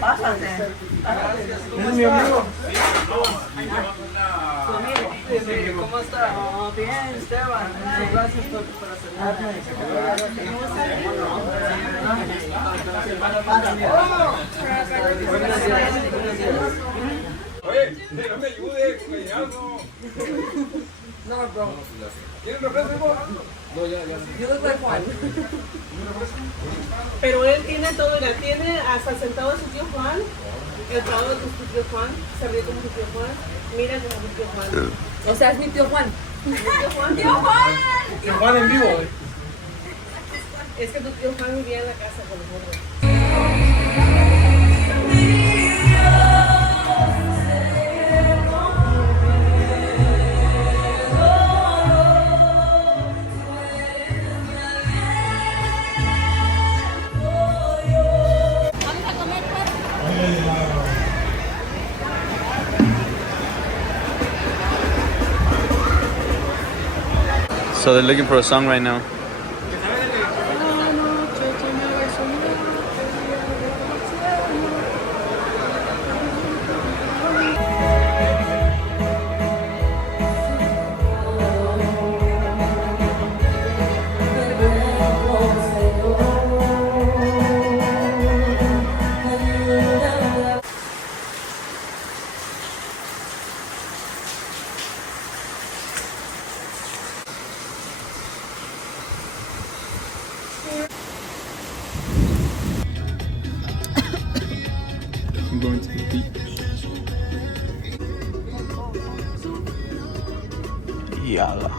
Pásate. Es mi amigo. ¿Cómo está? Bien, Esteban. Gracias por aceptarme. Oye, no me ayude, que algo. No, bro. ¿Quieres refresco? You look like Juan. Pero él tiene todo, mira, tiene hasta sentado a su tío Juan, el trabajo de su tío Juan, se ríe como su tío Juan, mira como su tío Juan. O sea, es mi tío Juan. ¿Tu tío Juan? ¡Tío Juan! Que Juan en vivo, güey. Es que tu tío Juan vivía en la casa con nosotros. So they're looking for a song right now. I'm going to the beach. Yala.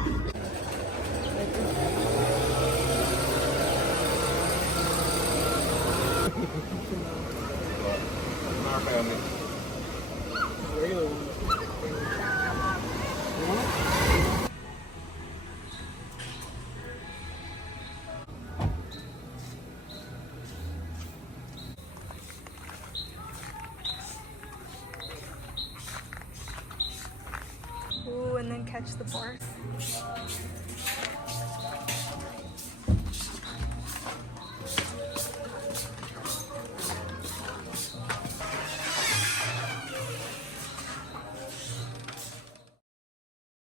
Ooh, and then catch the bar.